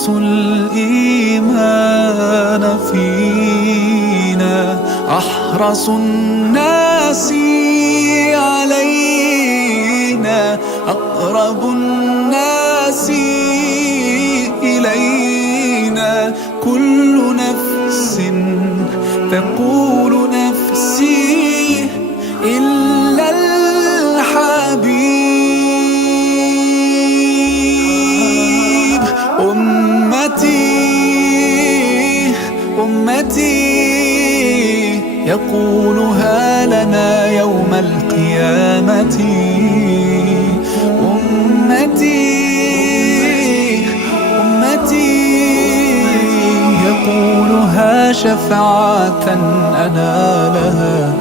ورثوا الإيمان فينا، أحرص الناس علينا، أقرب الناس إلينا. كل نفس تقول نفسي إلا الحبيب. أمتي أمتي يقولها لنا يوم القيامة. أمتي أمتي يقولها شفاعة أنالها